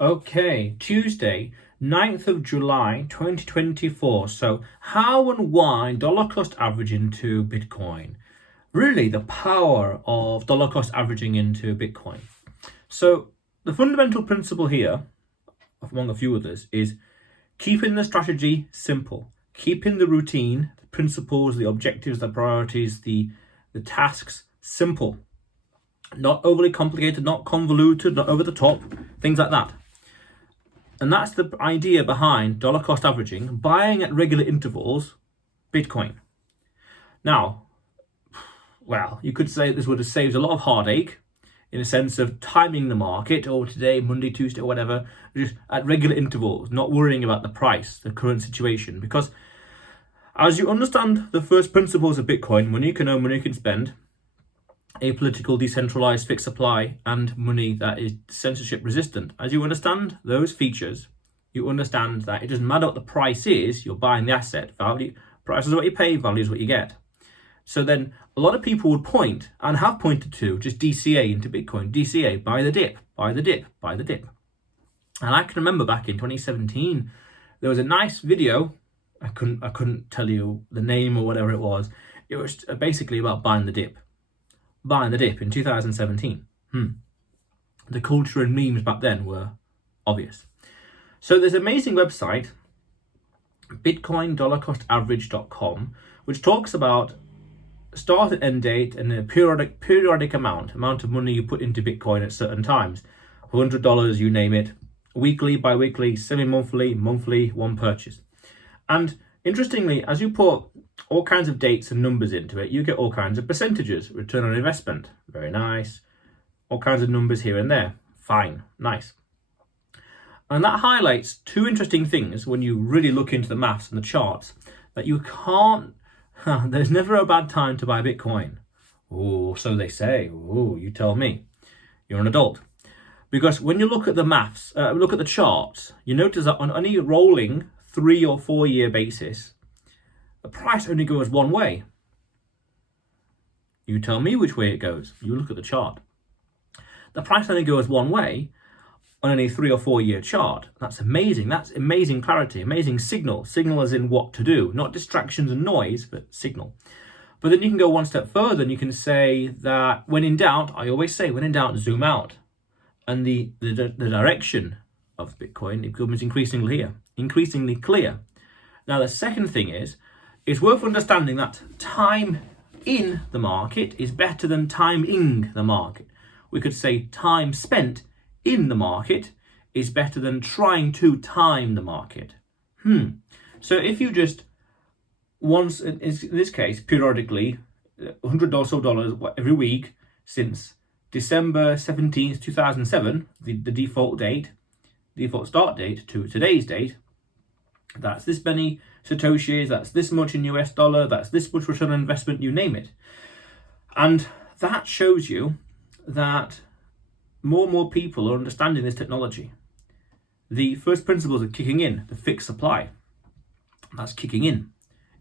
Okay, Tuesday, 9th of July 2024. So, how and why dollar cost average into Bitcoin? Really, the power of dollar cost averaging into Bitcoin. So, the fundamental principle here, among a few others, is keeping the strategy simple, keeping the routine, the principles, the objectives, the priorities, the tasks simple, not overly complicated, not convoluted, not over the top, things like that. And that's the idea behind dollar cost averaging, buying at regular intervals, Bitcoin. Now, well, you could say this would have saved a lot of heartache in a sense of timing the market, or today, Monday, Tuesday, or whatever, just at regular intervals, not worrying about the price, the current situation. Because as you understand the first principles of Bitcoin, money you can earn, money you can spend, apolitical, decentralized, fixed supply, and money that is censorship resistant. As you understand those features, you understand that it doesn't matter what the price is, you're buying the asset. Value, price is what you pay, value is what you get. So then a lot of people would point, and have pointed to, just DCA into Bitcoin. DCA, buy the dip, buy the dip, buy the dip. And I can remember back in 2017, there was a nice video. I couldn't tell you the name or whatever it was. It was basically about buying the dip in 2017. The culture and memes back then were obvious. So there's an amazing website, bitcoin.dollarcostaverage.com, which talks about start and end date and a periodic amount of money you put into Bitcoin at certain times. $100, you name it, weekly, bi-weekly, semi-monthly, monthly, one purchase. And interestingly, as you put all kinds of dates and numbers into it, you get all kinds of percentages, return on investment, very nice, all kinds of numbers here and there, fine, nice. And that highlights two interesting things when you really look into the maths and the charts, that you can't, there's never a bad time to buy Bitcoin. Oh, so they say. Oh, you tell me. You're an adult. Because when you look at the maths, look at the charts, you notice that on any rolling 3 or 4 year basis, the price only goes one way. You tell me which way it goes. You look at the chart. The price only goes one way on any 3 or 4 year chart. That's amazing. That's amazing clarity, amazing signal. Signal as in what to do, not distractions and noise, but signal. But then you can go one step further and you can say that when in doubt, I always say, when in doubt, zoom out. And the direction of Bitcoin becomes increasingly clear. Now, the second thing is, it's worth understanding that time in the market is better than timing the market. We could say time spent in the market is better than trying to time the market. So if you just once, in this case, periodically, $100 or so every week since December 17th, 2007, the default start date to today's date, that's this many Satoshis, that's this much in US dollar, that's this much return on investment, you name it. And that shows you that more and more people are understanding this technology. The first principles are kicking in, the fixed supply. That's kicking in.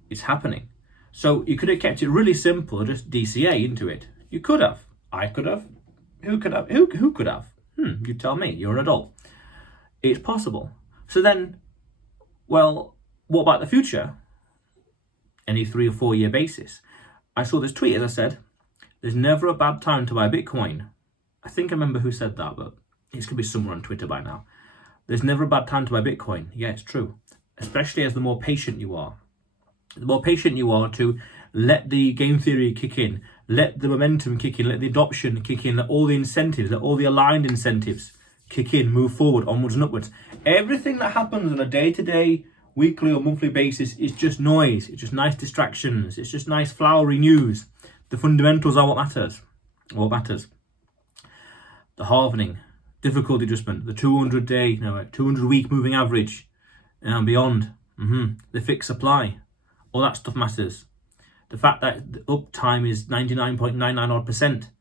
It's happening. So you could have kept it really simple and just DCA into it. You could have. I could have. Who could have? Who could have? You tell me. You're an adult. It's possible. So then, well, what about the future? Any 3 or 4 year basis. I saw this tweet, as I said, there's never a bad time to buy Bitcoin. I think I remember who said that, but it's going to be somewhere on Twitter by now. There's never a bad time to buy Bitcoin. Yeah, it's true. Especially as the more patient you are. The more patient you are to let the game theory kick in, let the momentum kick in, let the adoption kick in, let all the incentives, let all the aligned incentives kick in, move forward, onwards and upwards. Everything that happens on a day-to-day, weekly or monthly basis is just noise. It's just nice distractions. It's just nice flowery news. The fundamentals are what matters. The halvening, difficulty adjustment, the 200 week moving average and beyond, the fixed supply, all that stuff matters. The fact that the uptime is 99.99%,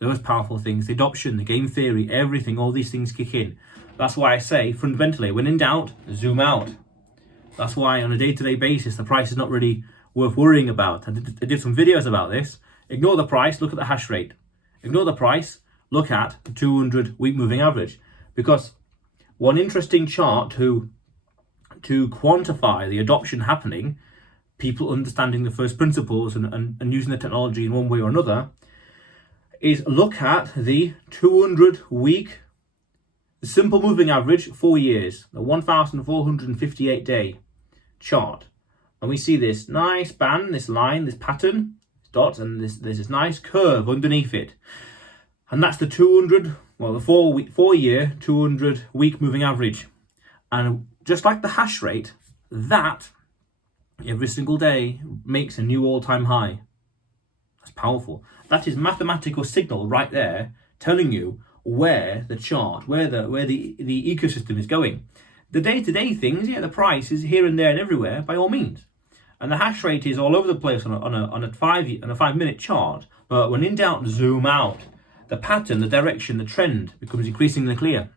those powerful things, the adoption, the game theory, everything, all these things kick in. That's why I say, fundamentally, when in doubt, zoom out. That's why on a day-to-day basis, the price is not really worth worrying about. I did some videos about this. Ignore the price, look at the hash rate. Ignore the price, look at the 200 week moving average. Because one interesting chart to quantify the adoption happening, people understanding the first principles and using the technology in one way or another, is look at the 200-week simple moving average 4 years, the 1,458 day chart. And we see this nice band, this line, this pattern, dots, and there's this nice curve underneath it. And that's the 4 year, 200 week moving average. And just like the hash rate, that every single day makes a new all-time high. That's powerful. That is mathematical signal right there telling you where the chart, where the ecosystem is going. The day-to-day things, the price is here and there and everywhere by all means. And the hash rate is all over the place on a 5-minute chart. But when in doubt, zoom out. The pattern, the direction, the trend becomes increasingly clear.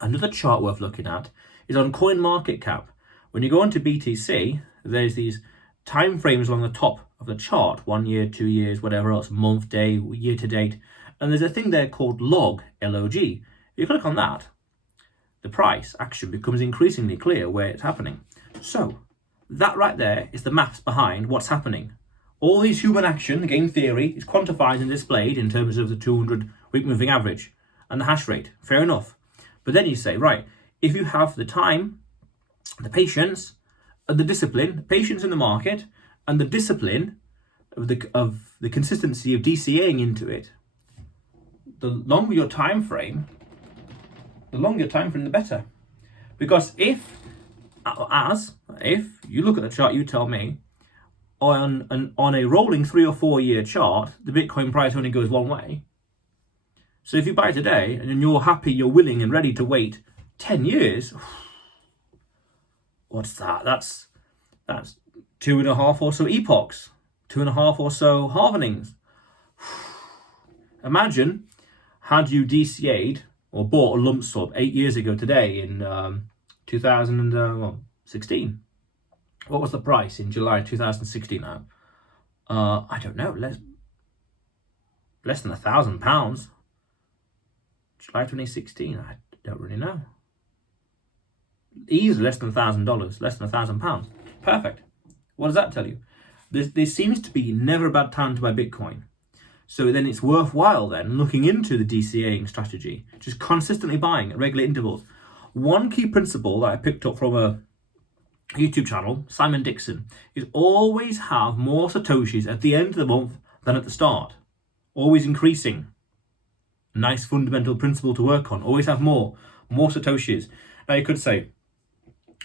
Another chart worth looking at is on CoinMarketCap. When you go onto BTC, there's these time frames along the top of the chart, 1 year, 2 years, whatever else, month, day, year to date. And there's a thing there called log, L-O-G. If you click on that, the price action becomes increasingly clear where it's happening. So that right there is the maths behind what's happening. All these human action, game theory, is quantified and displayed in terms of the 200-week moving average and the hash rate. Fair enough. But then you say, right, if you have the time, the patience, and the discipline, the patience in the market, and the discipline of the consistency of DCAing into it, the longer your time frame, the better. Because if you look at the chart, you tell me, on a rolling 3 or 4 year chart, the Bitcoin price only goes one way. So if you buy today and you're happy, you're willing and ready to wait 10 years, what's that? That's 2.5 or so epochs, 2.5 or so halvenings. Imagine had you DCA'd or bought a lump sum 8 years ago today in 2016. What was the price in July 2016 now? I don't know, less than £1,000. July 2016, I don't really know. Easily less than $1,000, less than £1,000. Perfect. What does that tell you? There seems to be never a bad time to buy Bitcoin. So then it's worthwhile then looking into the DCAing strategy, just consistently buying at regular intervals. One key principle that I picked up from a YouTube channel, Simon Dixon, is always have more Satoshis at the end of the month than at the start. Always increasing. Nice fundamental principle to work on. Always have more Satoshis. Now you could say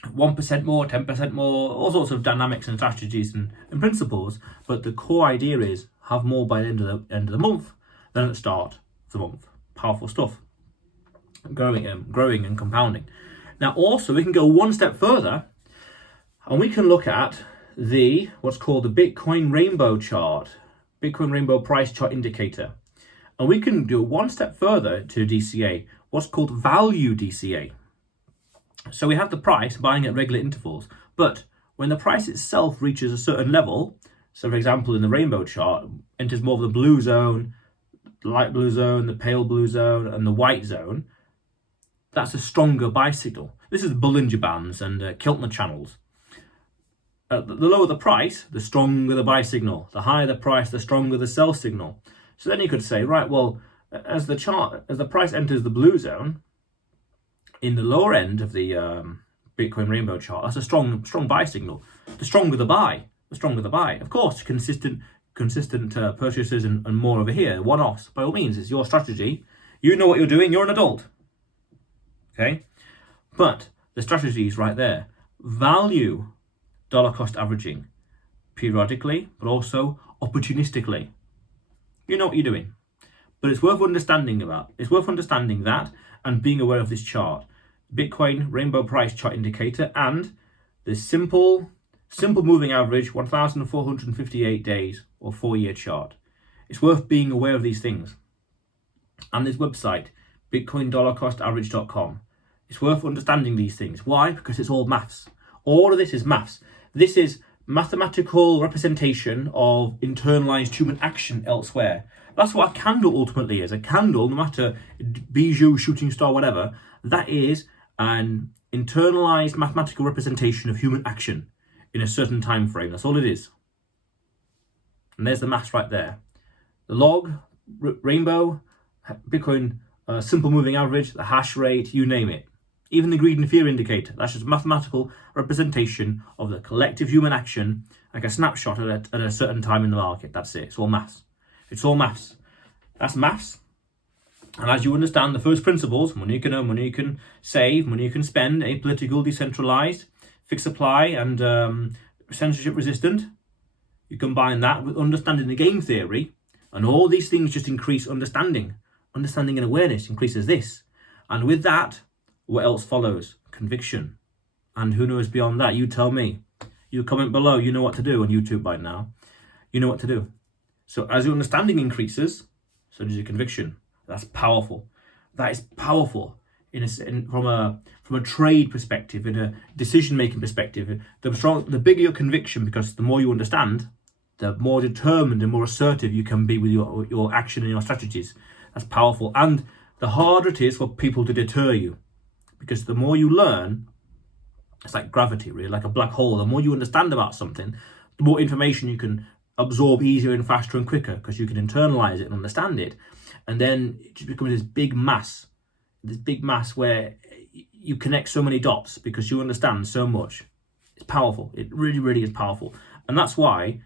1% more, 10% more, all sorts of dynamics and strategies and principles, but the core idea is have more by the end of the month than at the start of the month. Powerful stuff. Growing and compounding. Now also we can go one step further and we can look at what's called the Bitcoin Rainbow chart, Bitcoin Rainbow price chart indicator. And we can do one step further to DCA, what's called value DCA. So we have the price buying at regular intervals, but when the price itself reaches a certain level, so for example in the rainbow chart, enters more of the blue zone, the light blue zone, the pale blue zone, and the white zone, that's a stronger buy signal. This is the Bollinger Bands and Keltner channels. The lower the price, the stronger the buy signal. The higher the price, the stronger the sell signal. So then you could say, right, well, as the price enters the blue zone, in the lower end of the Bitcoin Rainbow chart, that's a strong buy signal. The stronger the buy, the stronger the buy. Of course, consistent purchases and more over here, one-offs. By all means, it's your strategy. You know what you're doing. You're an adult. Okay? But the strategy is right there. Value dollar cost averaging periodically, but also opportunistically. You know what you're doing. But it's worth understanding that and being aware of this chart. Bitcoin Rainbow price chart indicator and the simple moving average 1,458 days or 4 year chart. It's worth being aware of these things. And this website, bitcoindollarcostaverage.com. It's worth understanding these things. Why? Because it's all maths. All of this is maths. This is mathematical representation of internalized human action elsewhere. That's what a candle ultimately is. A candle, no matter bijou, shooting star, whatever, That is an internalized mathematical representation of human action in a certain time frame. That's all it is. And there's the maths right there. The log, rainbow, Bitcoin, simple moving average, the hash rate, you name it. Even the greed and fear indicator, that's just mathematical representation of the collective human action, like a snapshot at a certain time in the market. That's it. It's all maths. It's all maths. That's maths. And as you understand the first principles, money you can earn, money you can save, money you can spend, apolitical, decentralized, fixed supply, and censorship resistant, you combine that with understanding the game theory, and all these things just increase understanding. Understanding and awareness increases this. And with that, what else follows? Conviction. And who knows beyond that? You tell me. You comment below. You know what to do on YouTube by now. You know what to do. So as your understanding increases, so does your conviction. That's powerful. That is powerful from a trade perspective, in a decision-making perspective. The bigger your conviction, because the more you understand, the more determined and more assertive you can be with your action and your strategies. That's powerful. And the harder it is for people to deter you, because the more you learn, it's like gravity, really, like a black hole. The more you understand about something, the more information you can absorb easier and faster and quicker, because you can internalize it and understand it. And then it just becomes this big mass where you connect so many dots because you understand so much. It's powerful. It really, really is powerful. And that's why,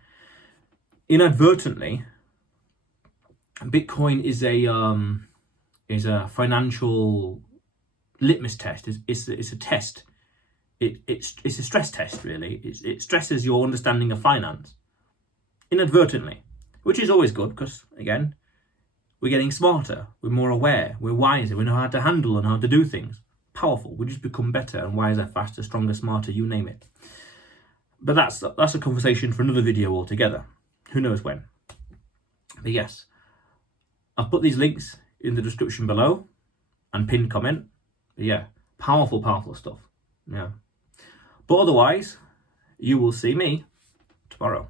inadvertently, Bitcoin is a financial litmus test. It's a test. It's a stress test, really. It stresses your understanding of finance inadvertently, which is always good, because again, we're getting smarter, we're more aware, we're wiser, we know how to handle and how to do things. Powerful. We just become better and wiser, faster, stronger, smarter, you name it. But that's a conversation for another video altogether. Who knows when. But yes, I've put these links in the description below and pinned comment. But yeah, powerful stuff. Yeah. But otherwise, you will see me tomorrow.